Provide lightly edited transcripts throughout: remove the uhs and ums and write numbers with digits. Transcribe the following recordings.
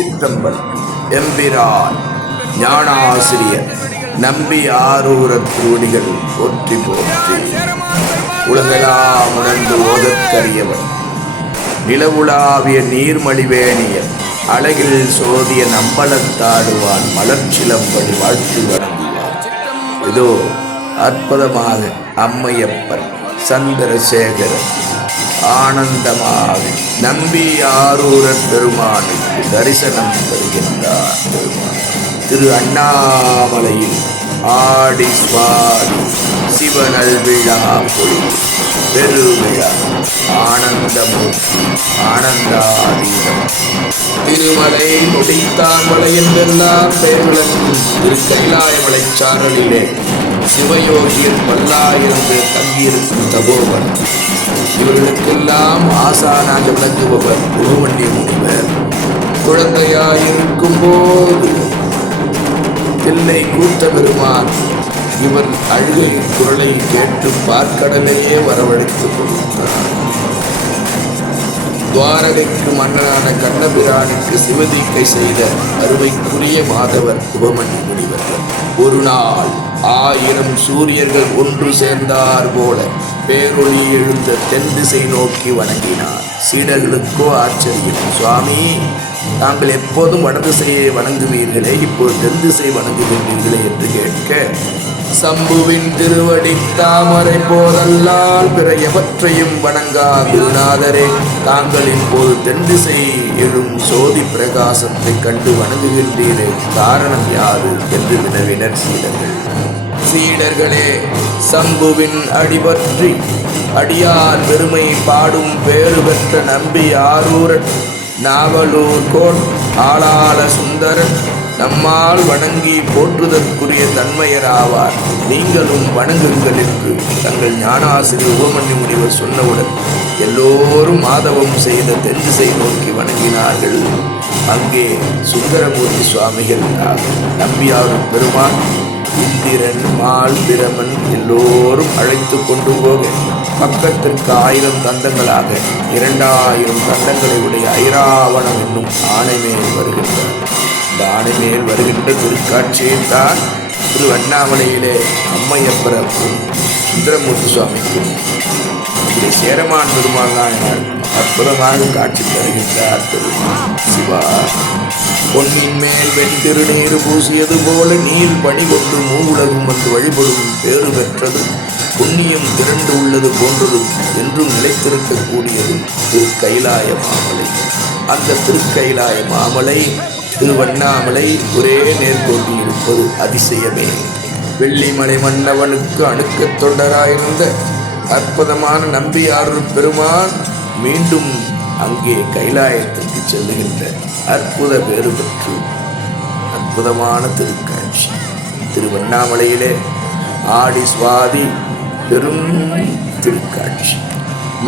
திருச்சிற்றம்பலம். எம்பிரான் ஞானாசிரியர் நம்பி ஆரூரத் திருவடிகள் போற்றி போற்றி. உலகெல்லாம் உணர்ந்து ஓதற்கரியவன் நிலவுலாவிய நீர்மலிவேணியன் அழகில் சோதிய நம்பலத்தாடுவான் மலர்ச்சிலம்படி வாழ்த்து வணங்குவான். இதோ அற்புதமாக அம்மையப்பன் சந்திரசேகரன் ஆனந்தமாக நம்பி ஆரூரர் பெருமானுக்கு தரிசனம் தருகின்றார். பெருமான் திரு அண்ணாமலையில் ஆடி சுவாதி சிவனல் விழா பொழில் பெருவிழா ஆனந்தமூர்த்தி ஆனந்தாதீதம் திருமலை முடித்தாமலை என்றெல்லாம் பெயர்களும் திரு கைலாயமலை சாரலிலே சிவயோகியர் பல்லாயிரம் பேர் தங்கியிருக்கும் தபோவன். இவர்களுக்கெல்லாம் ஆசானாக விளங்குபவர் உருவண்டி முனிவர். குழந்தையாயிருக்கும் போது தில்லை கூத்த பெருமான் இவர் அழுகை குரலை கேட்டு பார்க்கடலையே வரவழைத்துக் கொண்டார். துவாரகைக்கு மன்னனான கண்ணபிரானுக்கு சிவதீக்கை செய்த அருமைக்குரிய மாதவர் உபமன்யு முனிவர் ஒரு நாள் 1000 சூரியர்கள் ஒன்று சேர்ந்தார் போல பேரொளி எழுந்த தென் திசை நோக்கி வணங்கினார். சீடர்களுக்கோ ஆச்சரியம். சுவாமி, தாங்கள் எப்போதும் வடதிசையை வணங்குவீர்களே, இப்போது தென் திசை வணங்குகின்றீர்களே என்று கேட்க, சம்புவின் திருவடி தாமரை போதல்லால் பிற எவற்றையும் வணங்கா குருநாதரே, தாங்கள் இப்போது தென் திசை எழும் சோதி பிரகாசத்தை கண்டு வணங்குகின்றீரே, காரணம் யாது என்று வினவினர் சீடர்கள். சீடர்களே, சம்புவின் அடிபற்றி அடியார் பெருமை பாடும் பேறு பெற்ற நம்பி ஆரூரன் நாவலூர் கோட் ஆளாள சுந்தரன் நம்மால் வணங்கி போற்றுதற்குரிய தன்மையராவார். நீங்களும் வணங்குங்கள் என்று தங்கள் ஞானாசிரியர் உபமன்யு முனிவர் சொன்னவுடன் எல்லோரும் மாதவம் செய்த தென் திசை நோக்கி வணங்கினார்கள். அங்கே சுந்தரமூர்த்தி சுவாமிகள் நம்பியார் பெருமான் இந்திரன் மால் பிரமன் எல்லோரும் அழைத்து கொண்டு போக பக்கத்திற்கு 1000 தந்தங்களாக 2000 தந்தங்களை உடைய ஐராவணம் என்னும் ஆணை மேல் வருகின்றார். இந்த ஆணை மேல் வருகின்ற திருக்காட்சியில் தான் திரு அண்ணாமலையிலே அம்மையப்பரப்பும் சுந்தரமூர்த்தி சுவாமிக்கும் இதில் சேரமான் பெருமாள் அற்புதமாக காட்சி தருகின்றார். பெருமான் சிவா பொன்னின் மேல் வெண்திருநீர் பூசியது போல நீர் பணி கொண்டு மூவுலகும் வந்து வழிபடும் பேறு பெற்றது புண்ணியம் திரண்டு உள்ளது போன்றதும் என்றும் நிலைத்திருக்கக்கூடியதும் திருக்கைலாய மாமலை. அந்த திருக்கைலாய மாமலை திருவண்ணாமலை ஒரே நேர்கோட்டி இருப்பது அதிசயமே. வெள்ளிமலை மன்னவனுக்கு அணுக்கத் தொண்டராயிருந்த அற்புதமான நம்பியார் பெருமான் மீண்டும் அங்கே கைலாயத்திற்கு செல்லுகின்ற அற்புத பேறு பெற்று அற்புதமான திருக்காட்சி. திருவண்ணாமலையிலே ஆடி சுவாதி பெரும் திருக்காட்சி.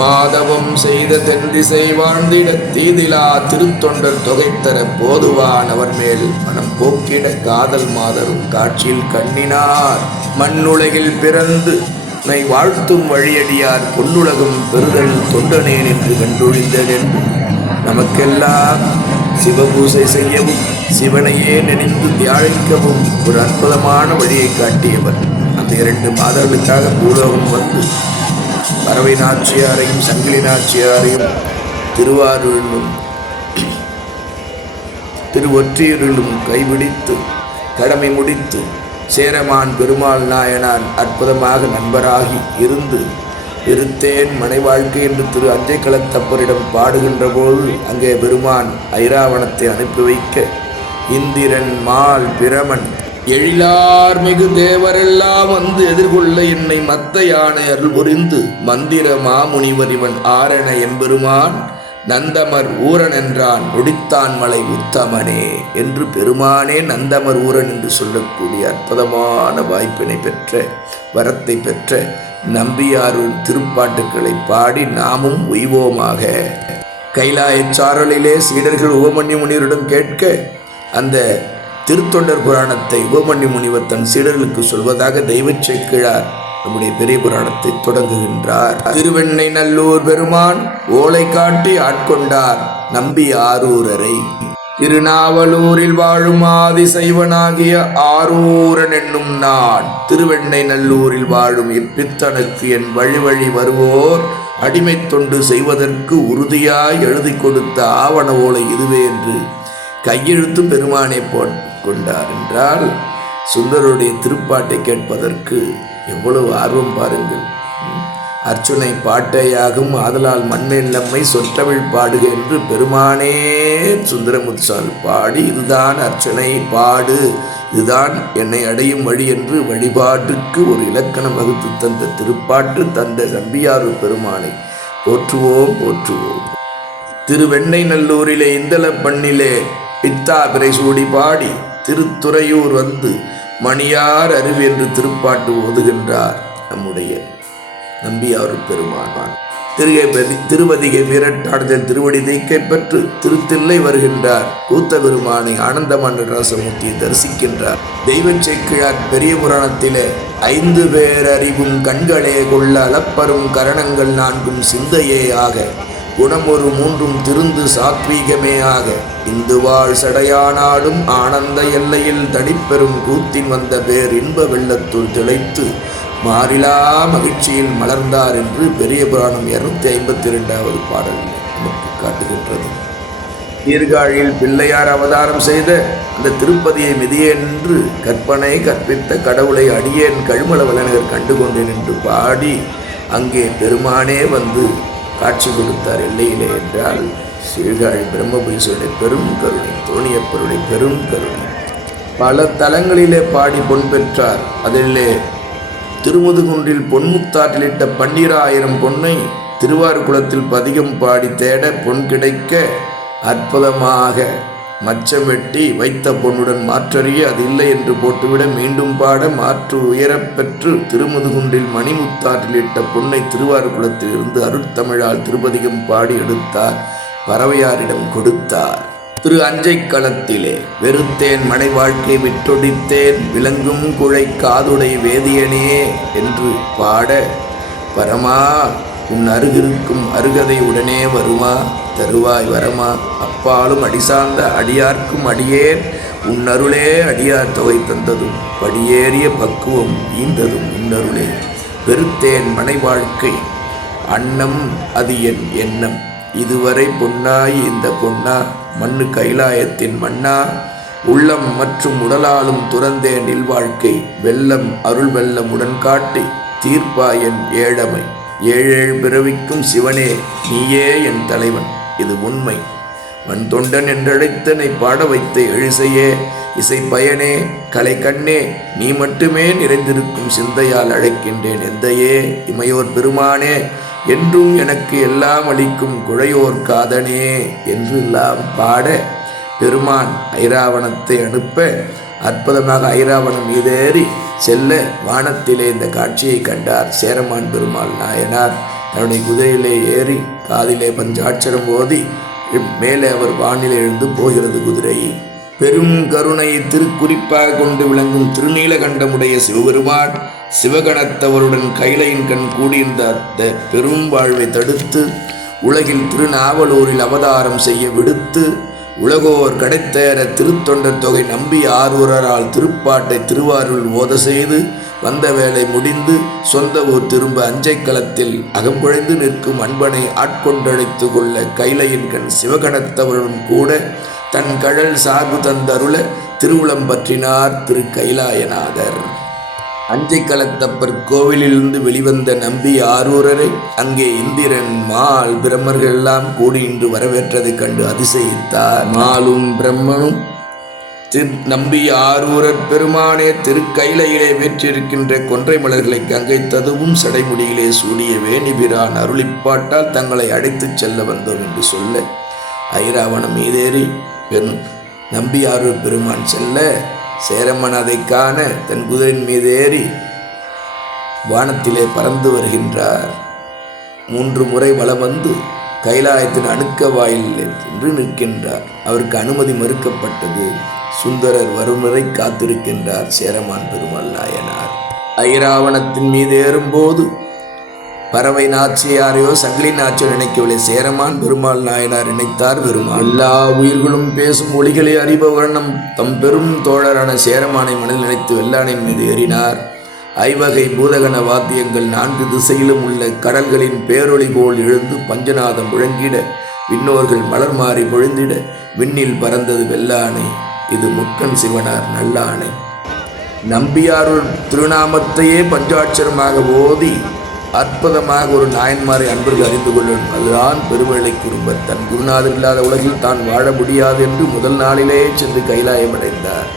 மாதவம் செய்த தென் திசை வாழ்ந்திட தீதிலா திருத்தொண்டர் தொகைத்தர போதுவான் அவர் மேல் மனம் போக்கிட காதல் மாதரும் காட்சியில் கண்ணினார். மண்ணுலகில் பிறந்து வாழ்த்தும் வழியடியார் பொன்னுலகம் பெறுதல் தொண்டனேன் என்று கண்டொழிந்தேன் என்று நமக்கெல்லாம் சிவபூசை செய்யவும் சிவனையே நினைந்து தியானிக்கவும் ஒரு அற்புதமான வழியை காட்டியவர். அந்த 2 மாதங்களுக்காக பூலோகம் வந்து பறவை நாச்சியாரையும் சங்கிலி நாச்சியாரையும் திருவாரூரிலும் திருவொற்றியூரிலும் கைபிடித்து கடமை முடித்து சேரமான் பெருமாள் நாயனான் அற்புதமாக நண்பராகி இருந்து இருத்தேன் மனை வாழ்க்கை என்று திரு அஞ்சைக்களத்தப்பரிடம் பாடுகின்ற போது அங்கே பெருமான் ஐராவணத்தை அனுப்பி வைக்க இந்திரன் மால் பிரமன் எழிலார் மிகு தேவரெல்லாம் வந்து எதிர்கொள்ள என்னை மத்த யானை அருள் புரிந்து மந்திர மாமுனிவர் இவன் ஆரண எம்பெருமான் நந்தமர் ஊரன் என்றான் நொடித்தான் மலை உத்தமனே என்று பெருமானே நந்தமர் ஊரன் என்று சொல்லக்கூடிய அற்புதமான வாய்ப்பினை பெற்ற வரத்தை பெற்ற நம்பியாரின் திருப்பாட்டுக்களை பாடி நாமும் உய்வோமாக. கைலாய சாரலிலே சீடர்கள் உபமன்யு முனிவரிடம் கேட்க அந்த திருத்தொண்டர் புராணத்தை உபமன்யு முனிவர் தன் சீடர்களுக்கு சொல்வதாக தெய்வச் சேக்கிழார் நம்முடைய பெரிய புராணத்தை தொடங்குகின்றார். திருவெண்ணை நல்லூர் பெருமான் ஓலை காட்டி ஆட்கொண்டார் நம்பி ஆரூரரை. திருநாவலூரில் வாழும் ஆதிசைவனாகிய ஆரூரன் என்னும் நான் திருவெண்ணை நல்லூரில் வாழும் இப்பித்தனுக்கு என் வழி வழி வருவோர் அடிமை தொண்டு செய்வதற்கு உறுதியாய் எழுதி கொடுத்த ஆவண ஓலை இதுவே என்று கையெழுத்து பெருமானை கொண்டார் என்றால் சுந்தருடைய திருப்பாட்டை கேட்பதற்கு எவ்வளவு ஆர்வம் பாருங்கள். அர்ச்சுனை பாட்டையாகும் ஆதலால் மண்ணில் நம்மை சொற்றமிழ் பாடுக என்று பெருமானே சுந்தரமுத்சால் பாடி, இதுதான் அர்ச்சனை பாடு, இதுதான் என்னை அடையும் வழி என்று வழிபாட்டுக்கு ஒரு இலக்கணம் வகுத்து தந்த திருப்பாட்டு தந்த நம்பியாறு பெருமானை போற்றுவோம் போற்றுவோம். திருவெண்ணை நல்லூரிலே இந்தள பண்ணிலே பித்தா பிறை சூடி பாடி திருத்துறையூர் வந்து மணியார் அருவி என்று திருப்பாட்டு ஓதுகின்றார் நம்முடைய நம்பியார் பெருமான். திருவதிகை வீரட்டாடுதல் திருவடி தீக்கை பெற்று திருத்தில்லை வருகின்றார். கூத்த பெருமானை ஆனந்தமான ராசமூர்த்தியை தரிசிக்கின்றார். தெய்வ சேக்கிழார் பெரிய புராணத்திலே 5 பேர் அறிவும் கண்களே கொள்ள அளப்பரும் கரணங்கள் 4 சிந்தையே ஆக குணமொரு 3 திருந்து சாத்வீகமே ஆக இந்துவாழ் சடையானாலும் ஆனந்த எல்லையில் தனிப்பெரும் கூத்தின் வந்த பேர் இன்ப வெள்ளத்துள் திளைத்து மாறிலா மகிழ்ச்சியில் மலர்ந்தார் என்று பெரிய புராணம் 252வது பாடல் நமக்கு காட்டுகின்றது. சீர்காழியில் பிள்ளையார் அவதாரம் செய்த அந்த திருப்பதியை மிதியேன் என்று கற்பனை கற்பித்த கடவுளை அடியேன் கழுமலவலநகர் கண்டுகொண்டேன் என்று பாடி அங்கே பெருமானே வந்து காட்சி கொடுத்தார் எல்லையிலே என்றால் சீர்காழி பிரம்மபுரீஸ்வருடைய பெரும் கருணை, தோணியப்பருடைய பெரும் கருணை. பல தலங்களிலே பாடி பொன் பெற்றார். அதிலே திருமுதுகுன்றில் பொன்முத்தாற்றிலிட்ட 12,000 பொன்னை திருவாரூர்குளத்தில் பதிகம் பாடி தேட பொன் கிடைக்க அற்புதமாக மச்சம் வெட்டி வைத்த பொன்னுடன் மாற்றறிய அது இல்லை என்று போட்டுவிட மீண்டும் பாட மாற்று உயரப்பெற்று திருமுதுகுன்றில் மணிமுத்தாற்றிலிட்ட பொன்னை திருவாரூர்குளத்தில் இருந்து அருட்தமிழால் திருப்பதிகம் பாடி எடுத்தார், பறவையாரிடம் கொடுத்தார். திரு அஞ்சைக்களத்திலே வெறுத்தேன் மனை வாழ்க்கை விட்டொடித்தேன் விளங்கும் குழை காதுடை வேதியனே என்று பாட, பரமா உன் அருகிருக்கும் அருகதை உடனே வருமா தருவாய் வரமா அப்பாலும் அடிசார்ந்த அடியார்க்கும் அடியேன் உன் அருளே அடியார் தொகை தந்ததும் படியேறிய பக்குவம் ஈந்ததும் உன்னருளே. வெறுத்தேன் மனை வாழ்க்கை அன்னம் அது என் எண்ணம் இதுவரை பொன்னாய் இந்த பொன்னா மண்ணு கைலாயத்தின் மண்ணா உள்ளம் மற்றும் உடலாலும் துறந்தேன் இல்வாழ்க்கை வெள்ளம் அருள் வெள்ளம் உடன் காட்டி தீர்ப்பாயன் ஏழமை ஏழேழு பிறவிக்கும் சிவனே நீயே என் தலைவன் இது உண்மை மண் தொண்டன் என்றழைத்தனை பாட வைத்த எழுசையே இசை பயனே கலை கண்ணே நீ மட்டுமே நிறைந்திருக்கும் சிந்தையால் அழைக்கின்றேன் எந்தையே இமையோர் பெருமானே என்றும் எனக்கு எல்லாம் அளிக்கும் குழையோர் காதனே என்று எல்லாம் பாட பெருமான் ஐராவணத்தை அனுப்ப அற்புதமாக ஐராவணம் மீதேறி செல்ல வானத்திலே இந்த காட்சியை கண்டார் சேரமான் பெருமாள் நாயனார். தன்னுடைய குதிரையிலே ஏறி காதிலே பஞ்சாட்சரம் ஓதி மேலே அவர் வானிலே எழுந்து போகிறது குதிரை. பெரும் கருணை திருக்குறிப்பாக கொண்டு விளங்கும் திருநீலகண்டமுடைய சிவபெருமான் சிவகணத்தவருடன் கைலையின் கண் கூடியிருந்த அந்த பெரும் வாழ்வை தடுத்து உலகில் திருநாவலூரில் அவதாரம் செய்ய விடுத்து உலகோர் கடைத்தேற திருத்தொண்டர் தொகை நம்பி ஆரூரால் திருப்பாட்டை திருவாரூர் ஓத செய்து வந்த வேலை முடிந்து சொந்த ஊர் திரும்ப அஞ்சைக்களத்தில் அகம்புழைந்து நிற்கும் அன்பனை ஆட்கொண்டழைத்து கொள்ள கைலையின் கண் சிவகணத்தவருடன் கூட தன் கழல் சார்பு தந்தருள திருவுளம் பற்றினார் திரு கைலாயநாதர். அஞ்சைக்களத்தப்பர் கோவிலிலிருந்து வெளிவந்த நம்பி ஆரூரரை அங்கே இந்திரன் மால் பிரம்மர்கள் எல்லாம் கூடி இன்று வரவேற்றதைக் கண்டு அதிசயித்தார். மாலும் பிரம்மனும் நம்பி ஆரூரர் பெருமானே திருக்கைலையிலே வேற்றிருக்கின்ற கொன்றை மலர்களை கங்கை ததுவும் சடைமுடியிலே சூடிய வேணிபிரான் அருளிப்பாட்டால் தங்களை அழைத்துச் செல்ல வந்தோம் என்று சொல்ல ஐராவணம் மீதேறி நம்பியாரூர் பெருமான் செல்ல சேரம்மன் அதை காண தன் குதிரையின் மீது ஏறி வானத்திலே பறந்து வருகின்றார். 3 முறை வலம் வந்து கைலாயத்தின் அணுக்க வாயில் என்று நிற்கின்றார். அவருக்கு அனுமதி மறுக்கப்பட்டது. சுந்தரர் வரும் வரை காத்திருக்கின்றார் சேரமான் பெருமாள் நாயனார். ஐராவணத்தின் மீது ஏறும்போது பறவை நாச்சியாரையோ சங்கிலி நாச்சியோ நினைக்கவில்லை. சேரமான் பெருமாள் நாயனார் நினைத்தார் பெருமாள். எல்லா உயிர்களும் பேசும் ஒளிகளை அறிபவர்ணம் தம் பெரும் தோழரான சேரமானை மனதில் நினைத்து வெள்ளானின் மீது ஏறினார். ஐவகை பூதகண வாத்தியங்கள் 4 திசையிலும் உள்ள கடல்களின் பேரொளி போல் எழுந்து பஞ்சநாதம் முழங்கிட, விண்ணோர்கள் மலர் மாறி பொழிந்திட, விண்ணில் பறந்தது வெள்ளானை. இது முக்கன் சிவனார் நல்லானை. நம்பியாருள் திருநாமத்தையே பஞ்சாட்சரமாக ஓதி அற்புதமாக ஒரு நாயன்மாரை அன்பர்கள் அறிந்து கொள்ளும். அதுதான் பெருவேளை குறும்பர். தன் குருநாதர் இல்லாத உலகில் தான் வாழ முடியாது என்று முதல் நாளிலேயே சென்று கைலாயம் அடைந்தார்.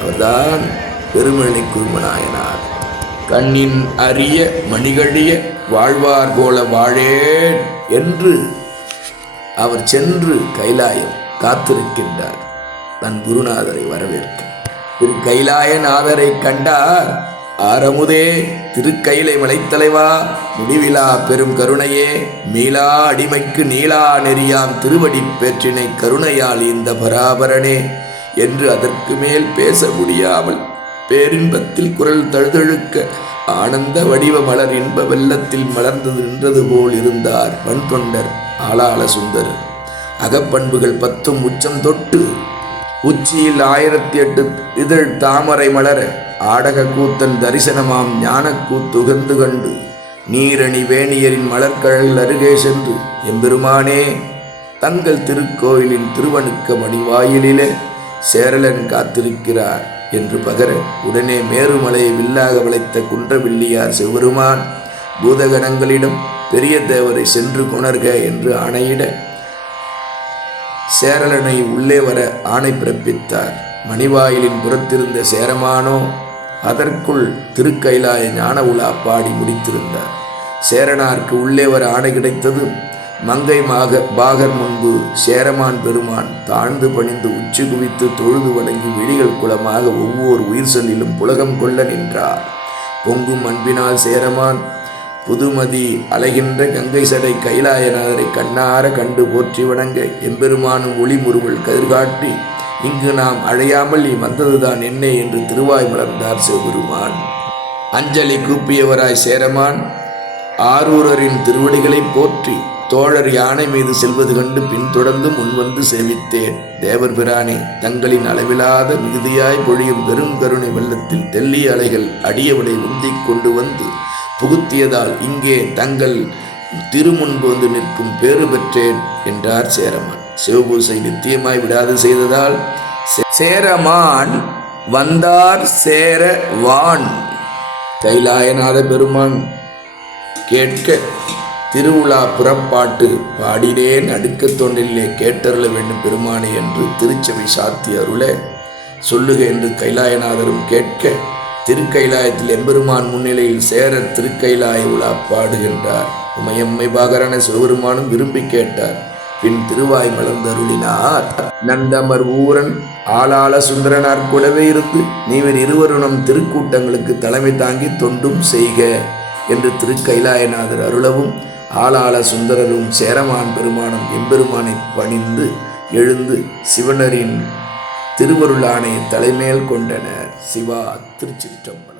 அவர்தான் பெருவேளை குறும்ப நாயனார். கண்ணின் அரிய மணிகழிய வாழ்வார் போல வாழேன் என்று அவர் சென்று கைலாயம் காத்திருக்கின்றார் தன் குருநாதரை வரவேற்க. திரு கைலாயநாதரை கண்டார். ஆரமுதே திருக்கைலை மலைத்தலைவா, முடிவிலா பெரும் கருணையே, மீளா அடிமைக்கு நீளா நெறியாம் திருவடி பேற்றினை கருணையால் இந்த பராபரனே என்று அதற்கு மேல் பேச முடியாமல் பேரின்பத்தில் குரல் தழுதழுக்க ஆனந்த வடிவ மலர் இன்ப வெள்ளத்தில் மலர்ந்து நின்றது போல் இருந்தார் வன்தொண்டர் ஆளாள சுந்தரர். அகப்பண்புகள் 10 உச்சம் தொட்டு உச்சியில் 1008 இதழ் தாமரை மலர ஆடக கூத்தன் தரிசனமாம் ஞான கூத்துகந்து கண்டு நீரணி வேணியரின் மலர்கழல் அருகே சென்று, எம்பெருமானே, தங்கள் திருக்கோயிலின் திருவணுக்க மணிவாயிலிலே சேரலன் காத்திருக்கிறார் என்று பகர, உடனே மேருமலையை வில்லாக வளைத்த குன்றவில்லியார் சிவபெருமான் பூதகணங்களிடம் பெரிய தேவரை சென்று கொணர்க என்று ஆணையிட, சேரலனை உள்ளே வர ஆணை பிறப்பித்தார். மணிவாயிலின் புறத்திருந்த சேரமானோ அதற்குள் திருக்கைலாய ஞான உலா பாடி முடித்திருந்தார். சேரனாருக்கு உள்ளே வர ஆணை கிடைத்தது. மங்கை பாகர் முன்பு சேரமான் பெருமான் தாழ்ந்து பணிந்து உச்சி குவித்து தொழுது வணங்கி விழிகள் குளமாக ஒவ்வொரு உயிர் சொல்லிலும் புலகம் கொள்ள நின்றார். பொங்கும் அன்பினால் சேரமான் புதுமதி அலைகின்ற கங்கை சடை கைலாயநாதரை கண்ணார கண்டு போற்றி வணங்க, எம்பெருமானும் ஒளி முருவல் கதிர்காட்டி, இங்கு நாம் அழையாமல் நீ வந்ததுதான் என்ன என்று திருவாய் மலர்ந்தார் சிவபெருமான். அஞ்சலி கூப்பியவராய் சேரமான் ஆரூரரின் திருவடிகளை போற்றி தோழர் யானை மீது செல்வது கண்டு பின்தொடர்ந்து முன்வந்து சேவித்தேன். தேவர் பிரானே, தங்களின் அளவிலாத மிகுதியாய் பொழியும் பெரும் கருணை வெள்ளத்தில் தெல்லிய அலைகள் அடியவனை உந்திக் கொண்டு வந்து புகுத்தியதால் இங்கே தங்கள் திருமுன்பு வந்து நிற்கும் பேறு பெற்றேன் என்றார் சேரமான். சிவபூசை நித்தியமாய் விடாது செய்ததால் சேரமான் வந்தார் சேரவான். கைலாயநாத பெருமான் கேட்க திருவுலா புறப்பாட்டு பாடினேன் அடுக்க தொண்டிலே கேட்டருள வேண்டும் பெருமானே என்று திருச்சபை சாத்தி அருள சொல்லுக என்று கைலாயநாதரும் கேட்க, திருக்கைலாயத்தில் எம்பெருமான் முன்னிலையில் சேரர் திருக்கைலாய உலா பாடுகின்றார். உமையம்மை பாகரான சிவபெருமானும் விரும்பி கேட்டார். பின் திருவாய் மலர்ந்தருளினார். நந்தமர் ஊரன் ஆளாள சுந்தரனார் கூடவே இருந்து நீவர் இருவருணம் திருக்கூட்டங்களுக்கு தலைமை தாங்கி தொண்டும் செய்க என்று திருக்கைலாயநாதர் அருளவும், ஆளாள சுந்தரரும் சேரமான் பெருமானும் எம்பெருமானை பணிந்து எழுந்து சிவனரின் திருவருளானை தலைமேல் கொண்டனர். சிவா திருச்சிற்றம்பலம்.